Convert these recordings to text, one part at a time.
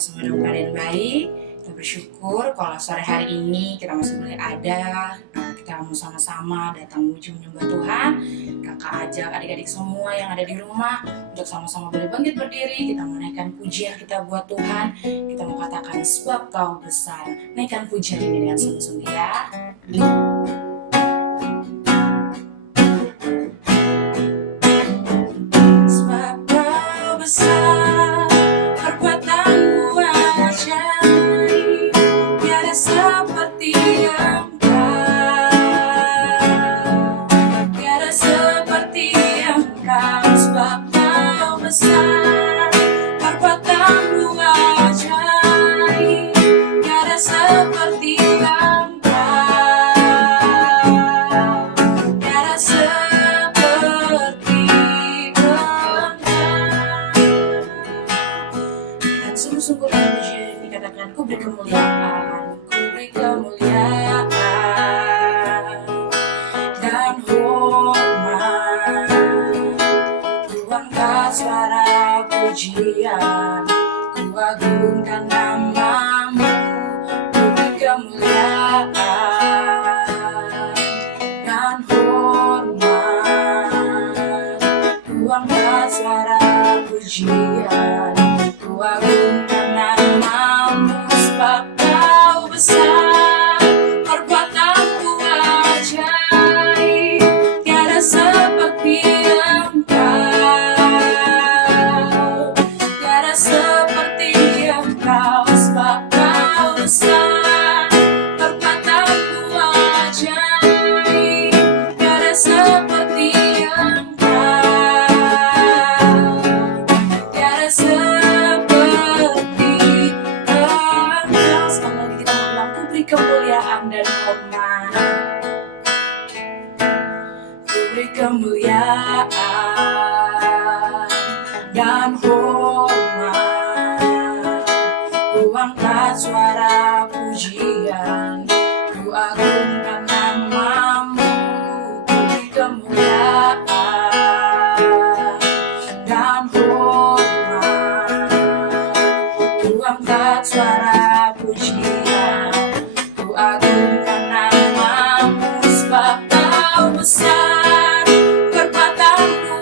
semua dalam keadaan baik. Kita bersyukur kalau sore hari ini kita masih boleh ada. Kita mau sama-sama datang memuji menyembah Tuhan. Kakak ajak adik-adik semua yang ada di rumah untuk sama-sama boleh bangkit berdiri. Kita menaikkan pujian kita buat Tuhan. Kita mau katakan sebab Kau besar. Naikkan pujian ini dengan sungguh-sungguh ya. Sebab Kau besar, perbuatanmu ajaib, tiada seperti Engkau, tiada seperti Engkau. Sebab Kau besar, perbuatanmu ajaib, tiada seperti Engkau, tiada seperti Engkau. Dan sungguh-sungguh dalam pujian ini dikatakan, ku beri kemuliaan, ku beri kemuliaan dan hormat. Ku angkat suara pujian, ku agungkan namamu. Ku beri kemuliaan dan hormat. Ku angkat suara pujian, ku agungkan namamu. Sebab Kau besar, perbuatanmu ajaib, tiada seperti Engkau, tiada seperti Engkau. Sebab Kau besar, perbuatanmu ajaib, tiada seperti Engkau, tiada seperti Engkau. Sekali lagi kita mengulang, ku beri kemuliaan dan hormat, ku beri kemuliaan dan hormat. Ku angkat suara pujian, ku agungkan namamu. Ku beri kemuliaan dan hormat. Ku angkat suara pujian, ku agungkan namamu. Sebab Kau besar, perbuatanmu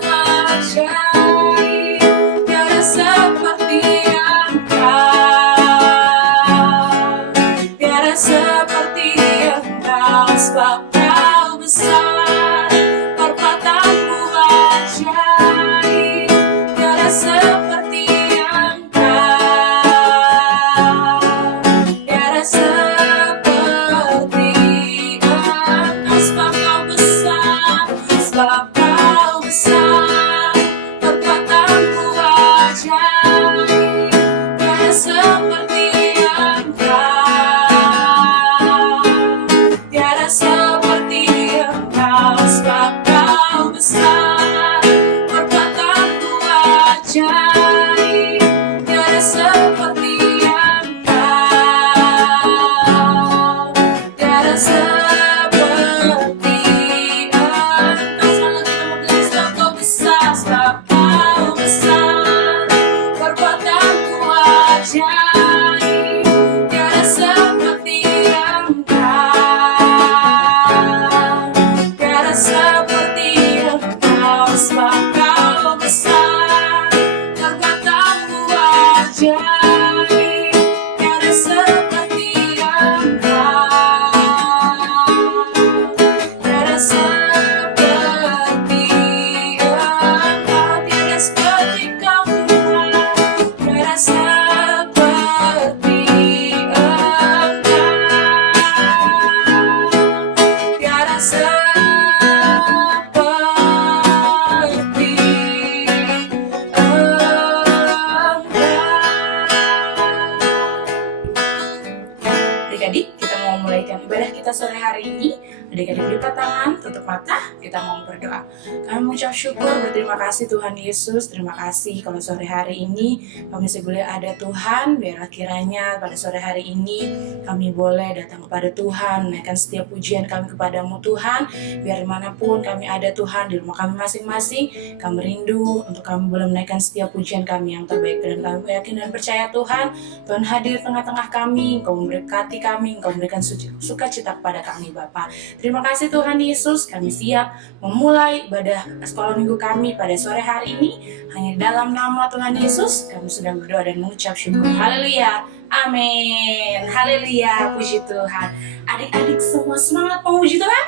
mau memulaikan ibadah kita sore hari ini, adik-adik lipat tangan, tutup mata, kita mau berdoa. Kami mengucap syukur, berterima kasih Tuhan Yesus, terima kasih kalau sore hari ini kami masih boleh ada Tuhan. Biarlah kiranya pada sore hari ini kami boleh datang kepada Tuhan, menaikkan setiap pujian kami kepadamu Tuhan. Biar dimanapun kami ada Tuhan, di rumah kami masing-masing, kami rindu untuk kami boleh menaikkan setiap pujian kami yang terbaik. Dan kami yakin dan percaya Tuhan, Tuhan hadir tengah-tengah kami, Engkau memberkati kami, Engkau memberikan sukacita kepada kami Bapa. Terima kasih Tuhan Yesus, kami siap memulai ibadah sekolah minggu kami pada sore hari ini. Hanya dalam nama Tuhan Yesus kami sudah berdoa dan mengucap syukur. Haleluya, amin. Haleluya, puji Tuhan. Adik-adik semua semangat memuji Tuhan?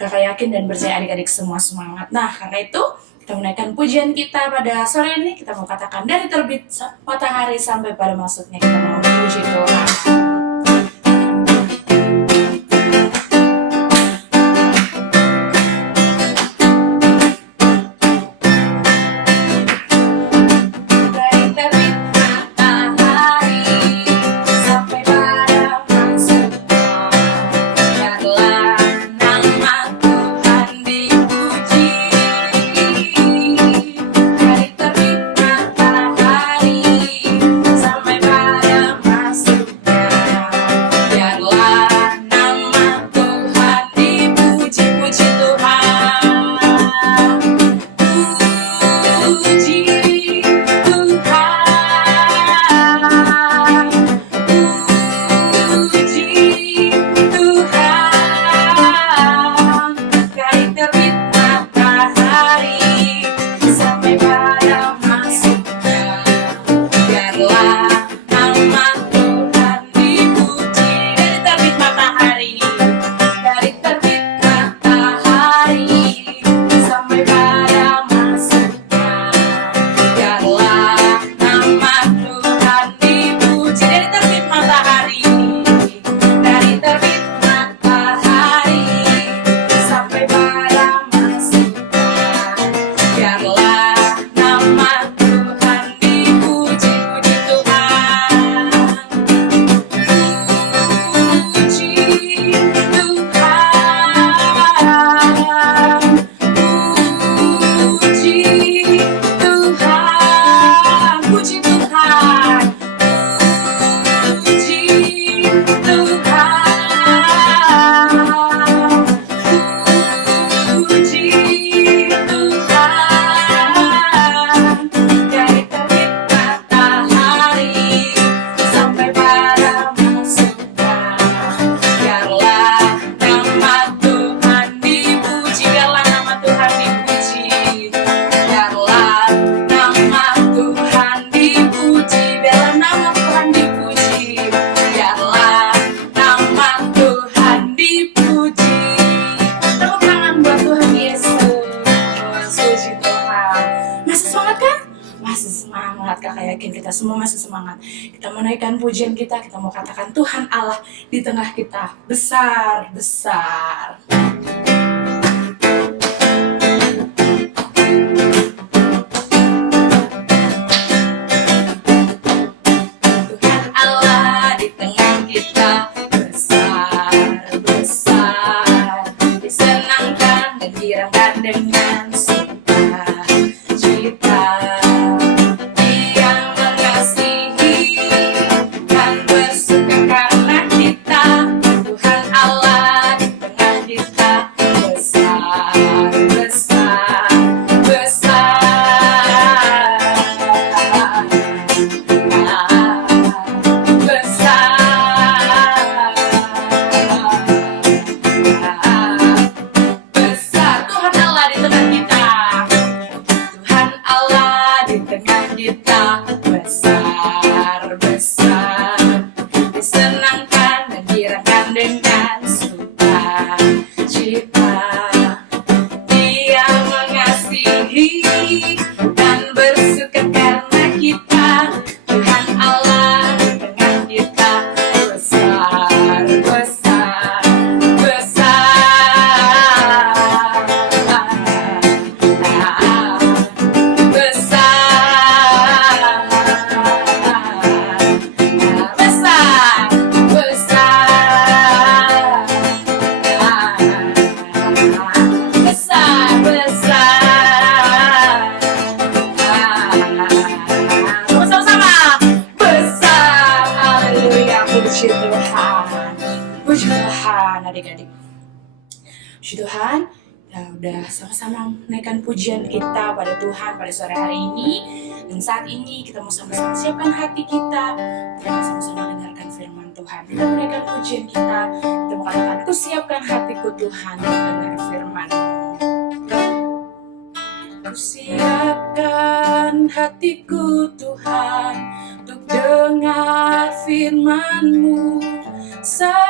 Kakak yakin dan percaya adik-adik semua semangat. Nah, karena itu kita menaikkan pujian kita pada sore ini. Kita mau katakan dari terbit matahari sampai pada masuknya, kita mau memuji Tuhan. Kita semua masih semangat. Kita menaikkan pujian kita mau katakan Tuhan Allah di tengah kita besar, besar. Tuhan Allah di tengah kita besar, besar. Disenangkan dan dirangkan dengan sukacita. Tuhan adik-adik. Puji Tuhan, ya udah sama-sama menaikkan pujian kita pada Tuhan pada sore hari ini. Dan saat ini kita mau sama-sama siapkan hati kita, kita sama-sama dengarkan firman Tuhan. Kita menaikkan pujian kita mau katakan, ku siapkan hatiku Tuhan dengar firman. Ku siapkan hatiku Tuhan untuk dengar firman-Mu saat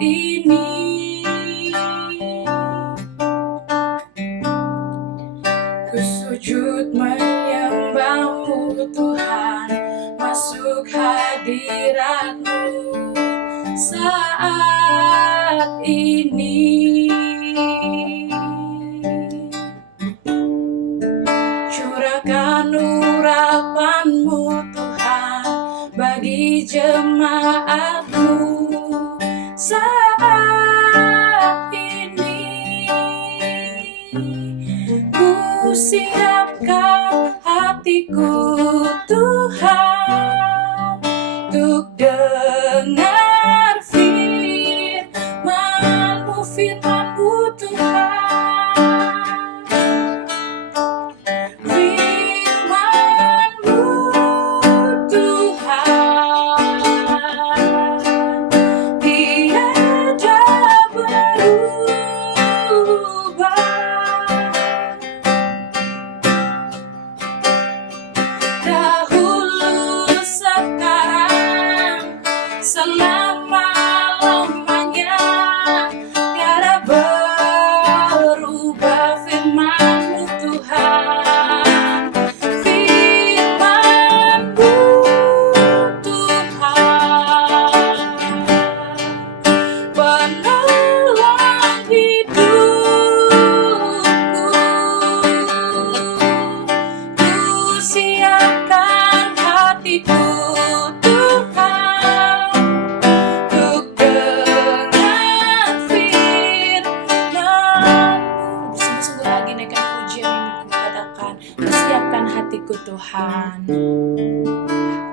ini. Ku sujud menyembah-Mu Tuhan, masuk hadirat-Mu saat ini. Curahkan urapan-Mu Tuhan bagi jemaat-Mu saat ini. Ku siapkan hatiku Tuhan untuk dengar firman-Mu, firman-Mu Tuhan. Tuhan,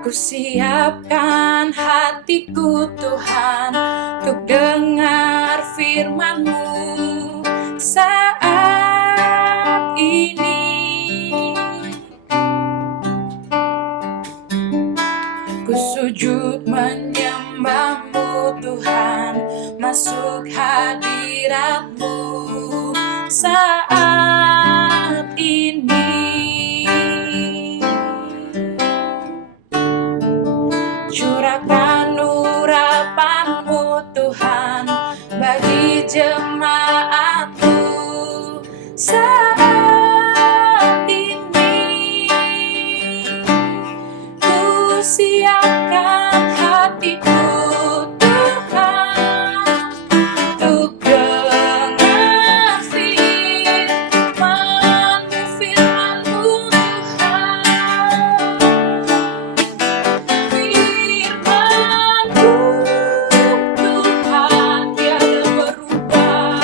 ku siapkan hatiku Tuhan untuk dengar firman-Mu saat ini. Ku sujud menyembah-Mu Tuhan, masuk hadirat-Mu saat ini. Curahkan urapan-Mu Tuhan bagi jemaat-Mu saat ini. Ku siapkan hatiku Tuhan untuk dengar firman-Mu, firman-Mu Tuhan. Firman-Mu Tuhan tiada berubah.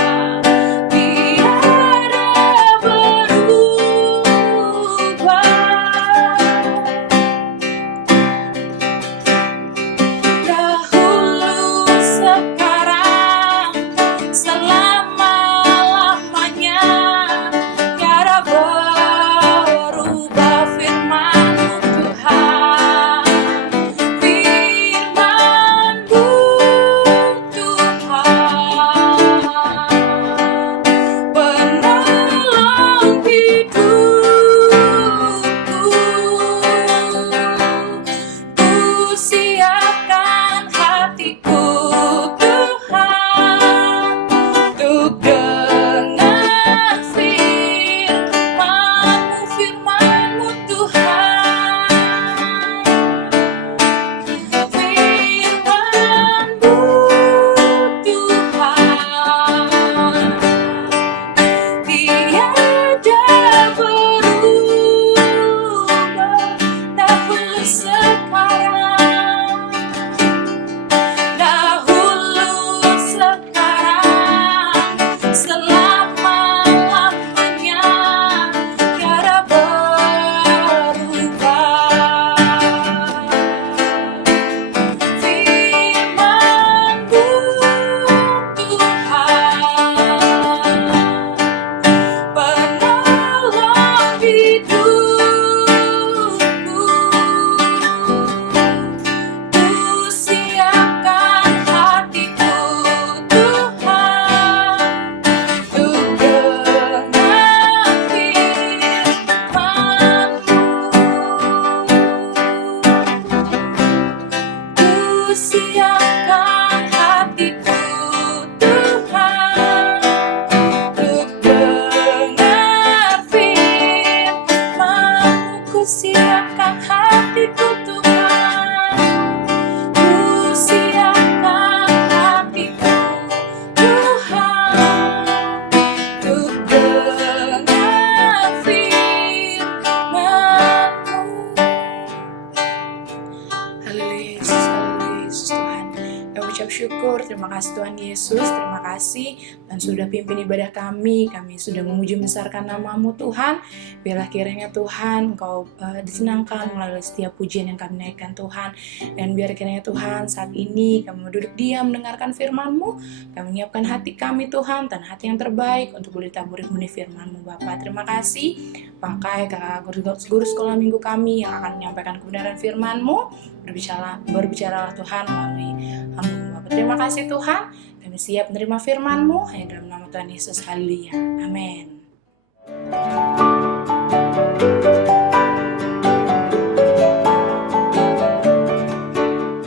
Terima kasih Tuhan Yesus, terima kasih dan sudah pimpin ibadah kami sudah memuji membesarkan nama-Mu Tuhan. Biarlah kiranya Tuhan Engkau disenangkan melalui setiap pujian yang kami naikkan Tuhan. Dan biar kiranya Tuhan saat ini kami duduk diam mendengarkan firman-Mu, kami menyiapkan hati kami Tuhan, dan hati yang terbaik untuk boleh taburi benih firman-Mu Bapa. Terima kasih, pakai kakak guru sekolah minggu kami yang akan menyampaikan kebenaran firman-Mu. Berbicaralah Tuhan melalui hamba-Mu Bapa. Terima kasih Tuhan, kami siap menerima firman-Mu hanya dalam nama Tuhan Yesus. Haleluya, amin.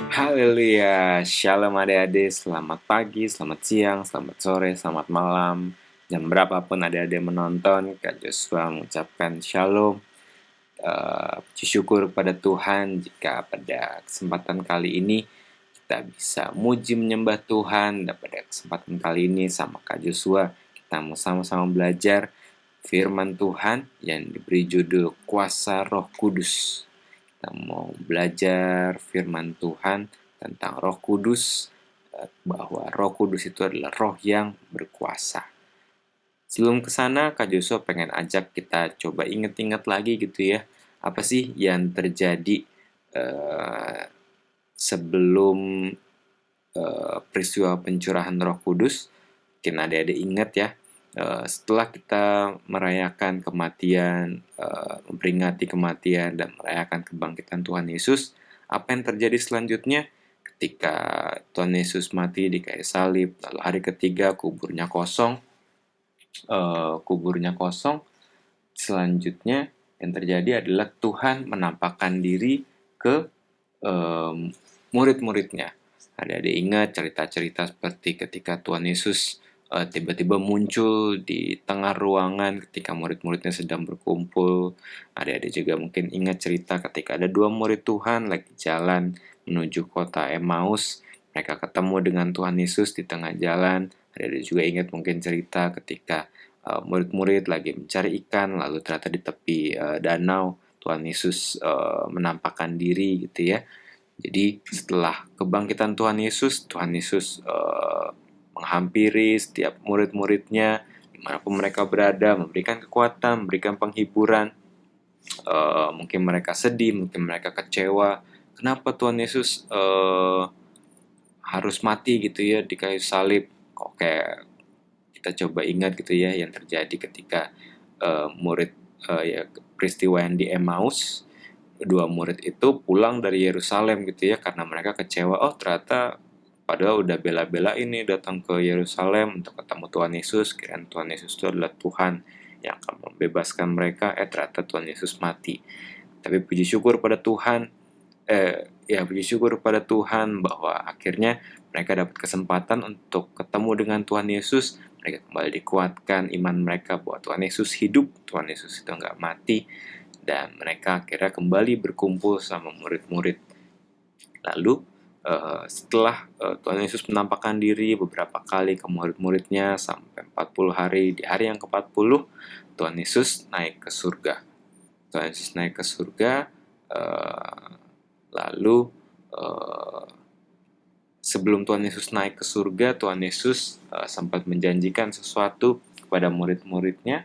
Haleluya, shalom adik-adik, selamat pagi, selamat siang, selamat sore, selamat malam. Jam berapapun adik-adik menonton, Kak Joshua mengucapkan shalom. Puji syukur kepada Tuhan jika pada kesempatan kali ini kita bisa muji menyembah Tuhan. Dan pada kesempatan kali ini sama Kak Joshua kita mau sama-sama belajar firman Tuhan yang diberi judul Kuasa Roh Kudus. Kita mau belajar firman Tuhan tentang Roh Kudus, bahwa Roh Kudus itu adalah roh yang berkuasa. Sebelum ke sana, Kak Joshua pengen ajak kita coba inget-inget lagi gitu ya, apa sih yang terjadi sebelum peristiwa pencurahan Roh Kudus. Mungkin adik-adik ingat ya, setelah kita merayakan kematian, memperingati kematian dan merayakan kebangkitan Tuhan Yesus, apa yang terjadi selanjutnya? Ketika Tuhan Yesus mati di kayu salib, lalu hari ketiga kuburnya kosong, selanjutnya yang terjadi adalah Tuhan menampakkan diri ke murid-muridnya. Ada ingat cerita-cerita seperti ketika Tuhan Yesus tiba-tiba muncul di tengah ruangan ketika murid-muridnya sedang berkumpul. Ada juga mungkin ingat cerita ketika ada 2 murid Tuhan lagi jalan menuju kota Emmaus. Mereka ketemu dengan Tuhan Yesus di tengah jalan. Ada juga ingat mungkin cerita ketika murid-murid lagi mencari ikan, lalu ternyata di tepi danau Tuhan Yesus menampakkan diri gitu ya. Jadi setelah kebangkitan Tuhan Yesus menghampiri setiap murid-muridnya dimanapun mereka berada, memberikan kekuatan, memberikan penghiburan. Mungkin mereka sedih, mungkin mereka kecewa. Kenapa Tuhan Yesus harus mati gitu ya di kayu salib? Kayak kita coba ingat gitu ya yang terjadi ketika peristiwa yang di Emmaus. 2 murid itu pulang dari Yerusalem gitu ya karena mereka kecewa. Ternyata padahal udah bela-bela ini datang ke Yerusalem untuk ketemu Tuhan Yesus, kirain Tuhan Yesus itu adalah Tuhan yang akan membebaskan mereka. Ternyata Tuhan Yesus mati. Tapi puji syukur pada Tuhan bahwa akhirnya mereka dapat kesempatan untuk ketemu dengan Tuhan Yesus. Mereka kembali dikuatkan iman mereka bahwa Tuhan Yesus hidup, Tuhan Yesus itu nggak mati. Dan mereka akhirnya kembali berkumpul sama murid-murid. Lalu setelah Tuhan Yesus menampakkan diri beberapa kali ke murid-muridnya sampai 40 hari, di hari yang ke-40 Tuhan Yesus naik ke surga. Tuhan Yesus naik ke surga, lalu sebelum Tuhan Yesus naik ke surga, Tuhan Yesus sempat menjanjikan sesuatu kepada murid-muridnya,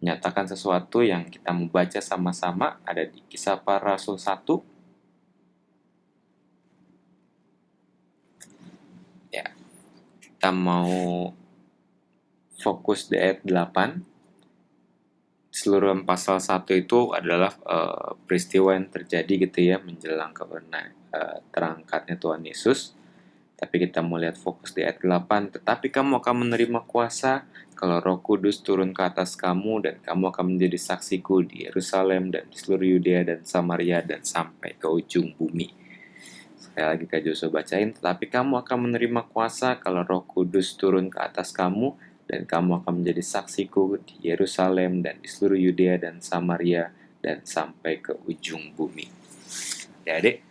menyatakan sesuatu yang kita membaca sama-sama, ada di Kisah Para Rasul 1. Ya, kita mau fokus di ayat 8. Seluruh pasal 1 itu adalah peristiwa yang terjadi gitu ya, menjelang terangkatnya Tuhan Yesus. Tapi kita mau lihat fokus di ayat 8. Tetapi kamu akan menerima kuasa kalau Roh Kudus turun ke atas kamu, dan kamu akan menjadi saksiku di Yerusalem dan di seluruh Yudea dan Samaria dan sampai ke ujung bumi. Sekali lagi Kak Joshua bacain. Tetapi kamu akan menerima kuasa kalau Roh Kudus turun ke atas kamu, dan kamu akan menjadi saksiku di Yerusalem dan di seluruh Yudea dan Samaria dan sampai ke ujung bumi. Adik-adik,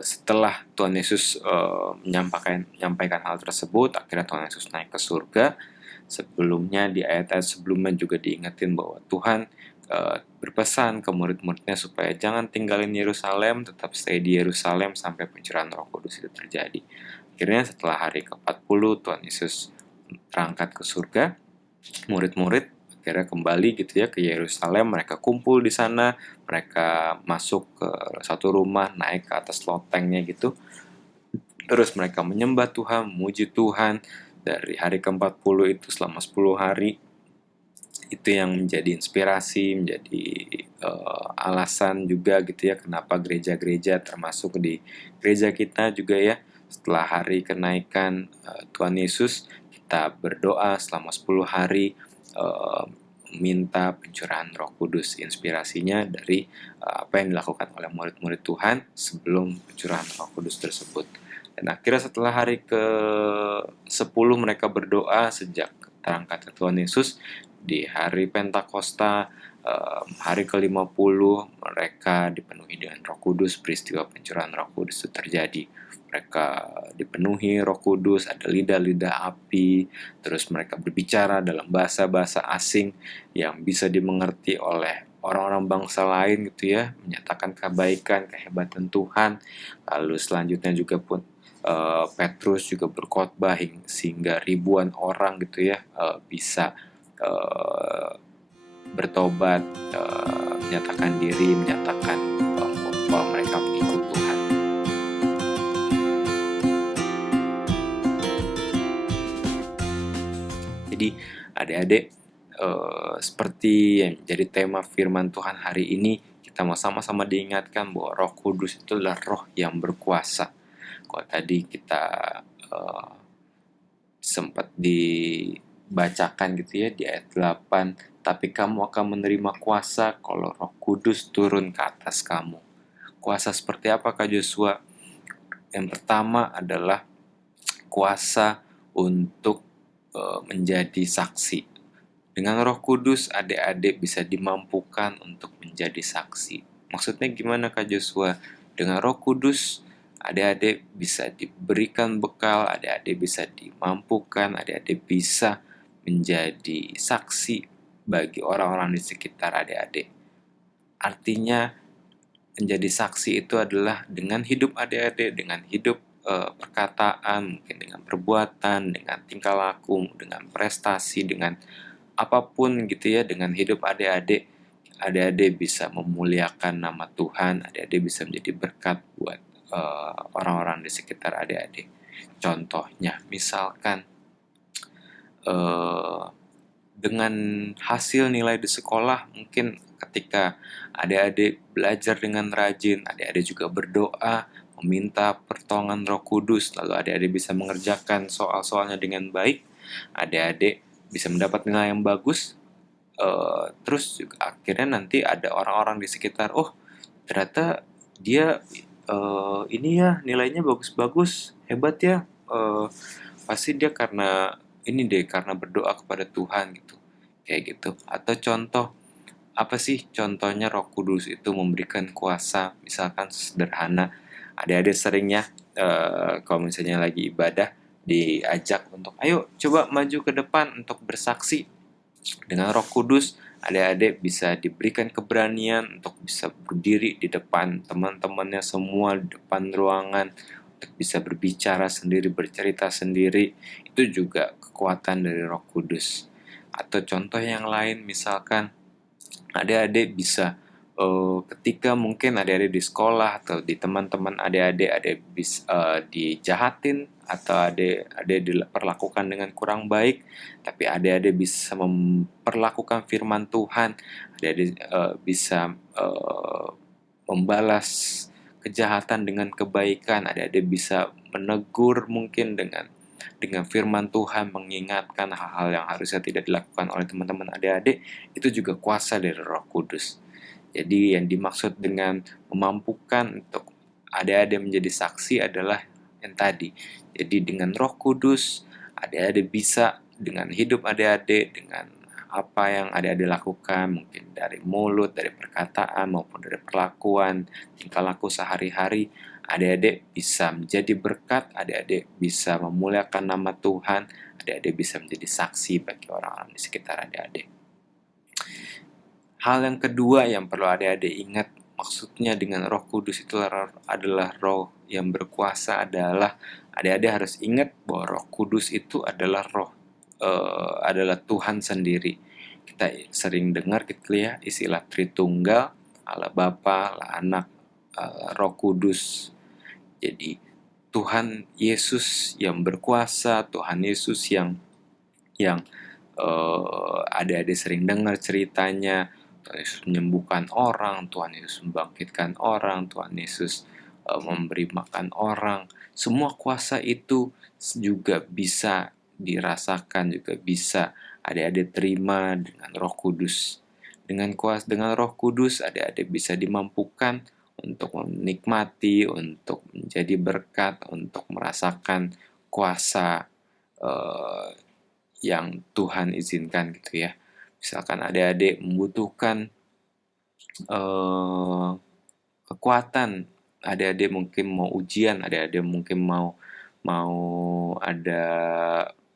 setelah Tuhan Yesus menyampaikan hal tersebut, akhirnya Tuhan Yesus naik ke surga. Sebelumnya di ayat-ayat sebelumnya juga diingetin bahwa Tuhan berpesan ke murid-muridnya supaya jangan tinggalin Yerusalem, tetap stay di Yerusalem sampai pencurahan Roh Kudus itu terjadi. Akhirnya setelah hari ke-40 Tuhan Yesus terangkat ke surga, murid-murid akhirnya kembali gitu ya ke Yerusalem. Mereka kumpul di sana, mereka masuk ke satu rumah, naik ke atas lotengnya gitu. Terus mereka menyembah Tuhan, memuji Tuhan dari hari ke-40 itu selama 10 hari. Itu yang menjadi inspirasi, menjadi alasan juga gitu ya kenapa gereja-gereja termasuk di gereja kita juga ya, setelah hari kenaikan Tuhan Yesus, kita berdoa selama 10 hari minta pencurahan Roh Kudus. Inspirasinya dari apa yang dilakukan oleh murid-murid Tuhan sebelum pencurahan Roh Kudus tersebut. Dan akhirnya setelah hari ke-10 mereka berdoa sejak terangkat Tuhan Yesus, di hari Pentakosta, hari ke-50 mereka dipenuhi dengan Roh Kudus. Peristiwa pencurahan Roh Kudus itu terjadi. Mereka dipenuhi Roh Kudus, ada lidah-lidah api, terus mereka berbicara dalam bahasa-bahasa asing yang bisa dimengerti oleh orang-orang bangsa lain gitu ya, menyatakan kebaikan, kehebatan Tuhan. Lalu selanjutnya juga pun Petrus juga berkhotbah sehingga ribuan orang gitu ya bisa bertobat, menyatakan diri, menyatakan bahwa mereka mengikut Tuhan. Jadi adik-adik, seperti yang jadi tema firman Tuhan hari ini, kita mau sama-sama diingatkan bahwa Roh Kudus itu adalah roh yang berkuasa. Kalau tadi kita sempat dibacakan gitu ya di ayat 8, tapi kamu akan menerima kuasa kalau Roh Kudus turun ke atas kamu. Kuasa seperti apa Kak Joshua? Yang pertama adalah kuasa untuk menjadi saksi. Dengan Roh Kudus adik-adik bisa dimampukan untuk menjadi saksi. Maksudnya gimana Kak Joshua? Dengan Roh Kudus adik-adik bisa diberikan bekal, adik-adik bisa dimampukan, adik-adik bisa menjadi saksi bagi orang-orang di sekitar adik-adik. Artinya menjadi saksi itu adalah dengan hidup adik-adik, dengan hidup perkataan, mungkin dengan perbuatan, dengan tingkah laku, dengan prestasi, dengan apapun gitu ya, dengan hidup adik-adik, adik-adik bisa memuliakan nama Tuhan, adik-adik bisa menjadi berkat buat orang-orang di sekitar adik-adik. Contohnya, misalkan dengan hasil nilai di sekolah, mungkin ketika adik-adik belajar dengan rajin, adik-adik juga berdoa, meminta pertolongan Roh Kudus, lalu adik-adik bisa mengerjakan soal-soalnya dengan baik, adik-adik bisa mendapat nilai yang bagus, terus juga akhirnya nanti ada orang-orang di sekitar, oh ternyata dia ini ya nilainya bagus-bagus, hebat ya, pasti dia karena ini deh, karena berdoa kepada Tuhan gitu, kayak gitu. Atau contoh apa sih contohnya Roh Kudus itu memberikan kuasa, misalkan sederhana, adik-adik seringnya kalau misalnya lagi ibadah diajak untuk ayo coba maju ke depan untuk bersaksi. Dengan Roh Kudus adik-adik bisa diberikan keberanian untuk bisa berdiri di depan teman-temannya semua, di depan ruangan, untuk bisa berbicara sendiri, bercerita sendiri. Itu juga kekuatan dari Roh Kudus. Atau contoh yang lain, misalkan adik-adik bisa ketika mungkin adik-adik di sekolah atau di teman-teman adik-adik bisa dijahatin atau adik-adik diperlakukan dengan kurang baik, tapi adik-adik bisa memperlakukan firman Tuhan, adik-adik bisa membalas kejahatan dengan kebaikan, adik-adik bisa menegur mungkin dengan firman Tuhan, mengingatkan hal-hal yang harusnya tidak dilakukan oleh teman-teman adik-adik. Itu juga kuasa dari Roh Kudus. Jadi yang dimaksud dengan memampukan untuk adik-adik menjadi saksi adalah yang tadi. Jadi dengan Roh Kudus adik-adik bisa, dengan hidup adik-adik, dengan apa yang adik-adik lakukan, mungkin dari mulut, dari perkataan maupun dari perlakuan, tingkah laku sehari-hari, adik-adik bisa menjadi berkat, adik-adik bisa memuliakan nama Tuhan, adik-adik bisa menjadi saksi bagi orang-orang di sekitar adik-adik. Hal yang kedua yang perlu adik-adik ingat maksudnya dengan Roh Kudus itu adalah Roh yang berkuasa, adalah adik-adik harus ingat bahwa Roh Kudus itu adalah adalah Tuhan sendiri. Kita sering dengar gitu ya istilah Tritunggal, Allah Bapa, Allah Anak, Allah Roh Kudus. Jadi Tuhan Yesus yang berkuasa, Tuhan Yesus yang adik-adik sering dengar ceritanya, Tuhan Yesus menyembuhkan orang, Tuhan Yesus membangkitkan orang, Tuhan Yesus memberi makan orang. Semua kuasa itu juga bisa dirasakan, juga bisa adik-adik terima dengan Roh Kudus. Dengan Roh Kudus, adik-adik bisa dimampukan untuk menikmati, untuk menjadi berkat, untuk merasakan kuasa yang Tuhan izinkan gitu ya. Misalkan adik-adik membutuhkan kekuatan, adik-adik mungkin mau ujian, adik-adik mungkin mau ada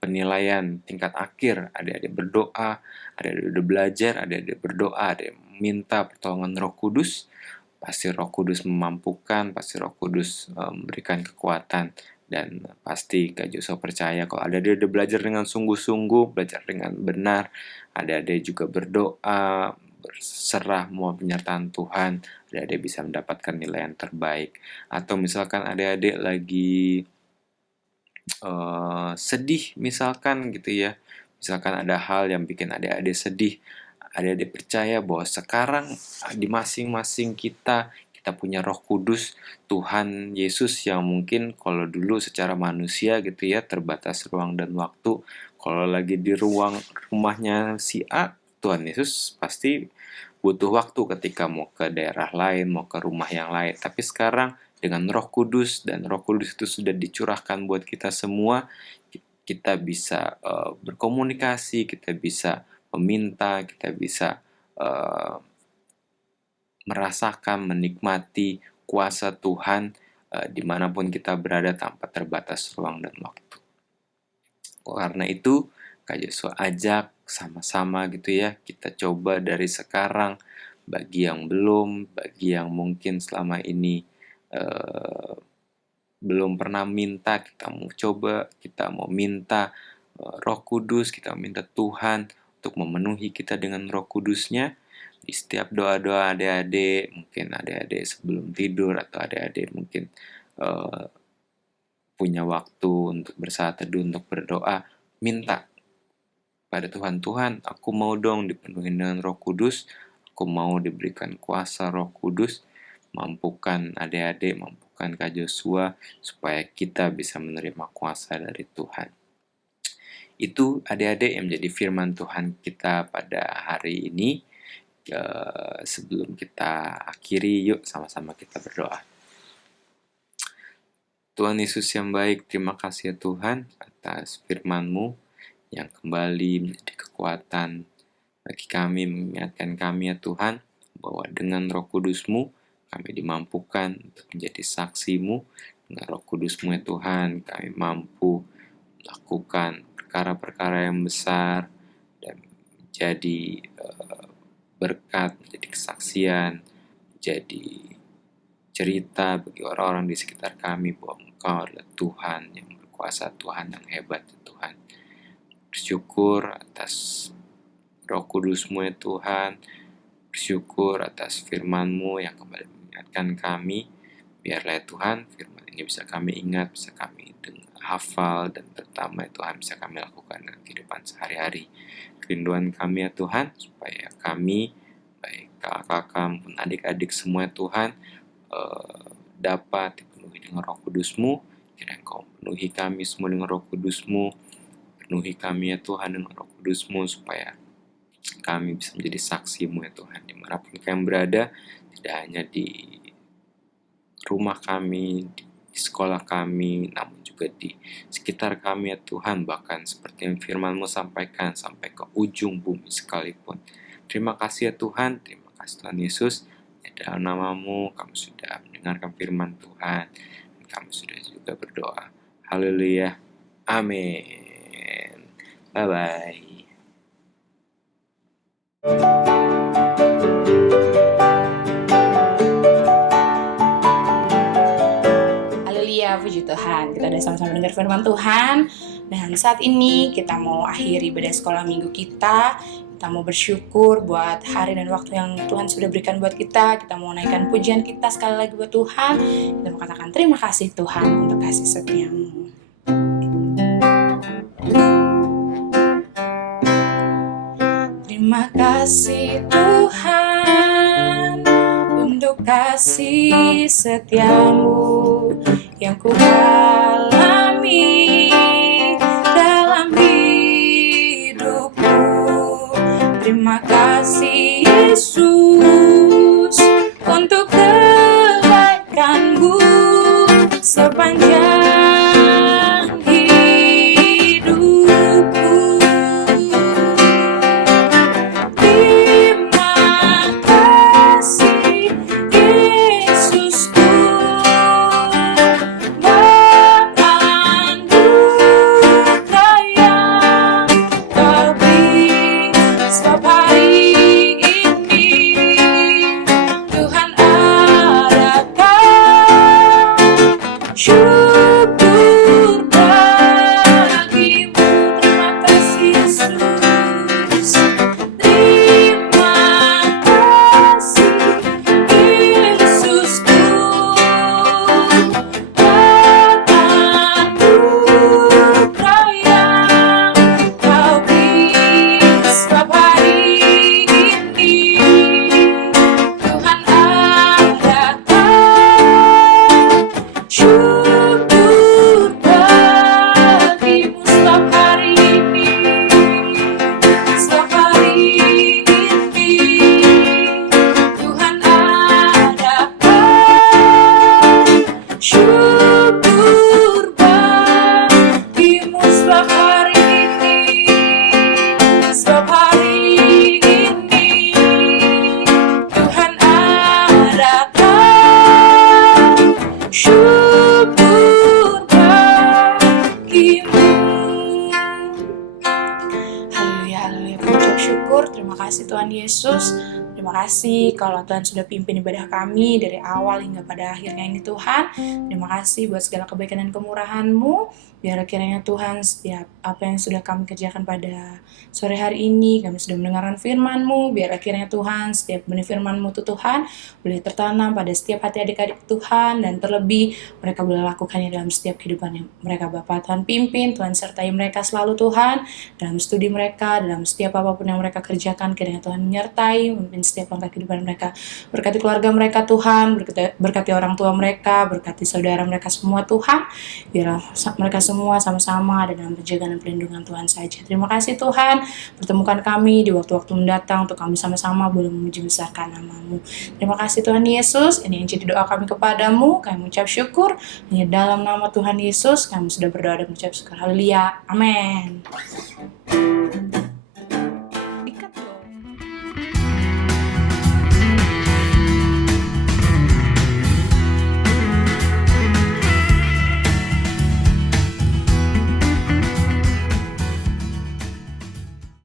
penilaian tingkat akhir, adik-adik berdoa, adik-adik udah belajar, adik-adik berdoa, adik minta pertolongan Roh Kudus, pasti Roh Kudus memampukan, pasti Roh Kudus memberikan kekuatan. Dan pasti Kak Joshua percaya kalau adik-adik udah belajar dengan sungguh-sungguh, belajar dengan benar, adik-adik juga berdoa, berserah mau penyertaan Tuhan, adik-adik bisa mendapatkan nilai yang terbaik. Atau misalkan adik-adik lagi sedih misalkan gitu ya, misalkan ada hal yang bikin adik-adik sedih, adik-adik percaya bahwa sekarang di masing-masing kita punya Roh Kudus, Tuhan Yesus yang mungkin kalau dulu secara manusia gitu ya, terbatas ruang dan waktu. Kalau lagi di rumahnya si A, Tuhan Yesus pasti butuh waktu ketika mau ke daerah lain, mau ke rumah yang lain. Tapi sekarang dengan Roh Kudus, dan Roh Kudus itu sudah dicurahkan buat kita semua, kita bisa berkomunikasi, kita bisa meminta, kita bisa merasakan, menikmati kuasa Tuhan dimanapun kita berada tanpa terbatas ruang dan waktu. Karena itu, Kak Joshua ajak sama-sama gitu ya, kita coba dari sekarang, bagi yang belum, bagi yang mungkin selama ini belum pernah minta, kita mau coba, kita mau minta Roh Kudus, kita minta Tuhan untuk memenuhi kita dengan Roh Kudusnya. Di setiap doa-doa adik-adik, mungkin adik-adik sebelum tidur, atau adik-adik mungkin punya waktu untuk bersaat teduh, untuk berdoa, minta pada Tuhan, Tuhan, aku mau dong dipenuhi dengan Roh Kudus, aku mau diberikan kuasa Roh Kudus, mampukan adik-adik, mampukan Kak Joshua, supaya kita bisa menerima kuasa dari Tuhan. Itu adik-adik yang menjadi firman Tuhan kita pada hari ini. Sebelum kita akhiri, yuk sama-sama kita berdoa. Tuhan Yesus yang baik, terima kasih ya Tuhan atas firman-Mu yang kembali menjadi kekuatan bagi kami, mengingatkan kami ya Tuhan, bahwa dengan Roh Kudus-Mu kami dimampukan untuk menjadi saksi-Mu. Dengan Roh Kudus-Mu ya Tuhan, kami mampu melakukan perkara-perkara yang besar dan menjadi berkat, menjadi kesaksian, menjadi cerita bagi orang-orang di sekitar kami bahwa Engkau adalah Tuhan yang berkuasa, Tuhan yang hebat, Tuhan. Bersyukur atas Roh Kudus-Mu ya Tuhan, bersyukur atas firman-Mu yang kembali mengingatkan kami. Biarlah ya Tuhan, firman ini bisa kami ingat, bisa kami hafal, dan terutama ya Tuhan bisa kami lakukan dalam kehidupan sehari-hari. Kerinduan kami ya Tuhan, supaya kami, baik kakak-kakak maupun adik-adik semua ya Tuhan, dapat dipenuhi dengan Roh Kudus-Mu. Kiranya Engkau penuhi kami semua dengan Roh Kudus-Mu, penuhi kami ya Tuhan dengan Roh Kudus-Mu, supaya kami bisa menjadi saksi-Mu ya Tuhan, dimanapun kami berada, tidak hanya di rumah kami, di sekolah kami, namun juga di sekitar kami ya Tuhan, bahkan seperti yang firman-Mu sampaikan sampai ke ujung bumi sekalipun. Terima kasih ya Tuhan, terima kasih Tuhan Yesus. Dalam nama-Mu kami sudah mendengarkan firman Tuhan, dan kami sudah juga berdoa. Haleluya, amin. Bye-bye. Tuhan. Kita udah sama-sama dengar firman Tuhan. Dan saat ini kita mau akhiri ibadah sekolah minggu kita. Kita mau bersyukur buat hari dan waktu yang Tuhan sudah berikan buat kita. Kita mau naikkan pujian kita sekali lagi buat Tuhan. Kita mau katakan terima kasih Tuhan untuk kasih setiamu. Terima kasih Tuhan untuk kasih setiamu yang ku alami dalam hidupku. Terima kasih Yesus untuk kebaikan-Mu sepanjang hidupku. Terima kasih Yesusku buat anugerah yang Kau beri setiap hari ini. Tuhan adakan syukur bagimu. Terima kasih Yesus. Terima kasih Yesusku buat anugerah yang Kau beri setiap hari ini. Tuhan adakan syukur bagimu setiap hari ini. Setiap hari ini Tuhan adakan syukur bagimu setiap hari ini. Setiap hari ini Tuhan adakan syukur bagimu. Haleluya, haleluya. Mengucap syukur, terima kasih Tuhan Yesus. Terima kasih kalau Tuhan sudah pimpin ibadah kami dari awal hingga pada akhirnya ini Tuhan. Terima kasih buat segala kebaikan dan kemurahan-Mu. Biar kiranya Tuhan setiap apa yang sudah kami kerjakan pada sore hari ini, kami sudah mendengarkan firman-Mu. Biar kiranya Tuhan setiap benih firman-Mu itu Tuhan boleh tertanam pada setiap hati adik-adik Tuhan. Dan terlebih mereka boleh lakukannya dalam setiap kehidupan yang mereka Bapa. Tuhan pimpin, Tuhan sertai mereka selalu Tuhan. Dalam studi mereka, dalam setiap apapun yang mereka kerjakan, kiranya Tuhan menyertai, memimpin setiap langkah kehidupan mereka. Berkati keluarga mereka Tuhan, berkati orang tua mereka, berkati saudara mereka semua Tuhan. Biar mereka semua sama-sama ada dalam penjagaan dan perlindungan Tuhan saja. Terima kasih Tuhan, pertemukan kami di waktu-waktu mendatang untuk kami sama-sama boleh memuji besarkan nama-Mu. Terima kasih Tuhan Yesus, ini yang jadi doa kami kepadamu. Kami mengucap syukur, hanya dalam nama Tuhan Yesus kami sudah berdoa dan mengucap syukur. Haleluya, amin.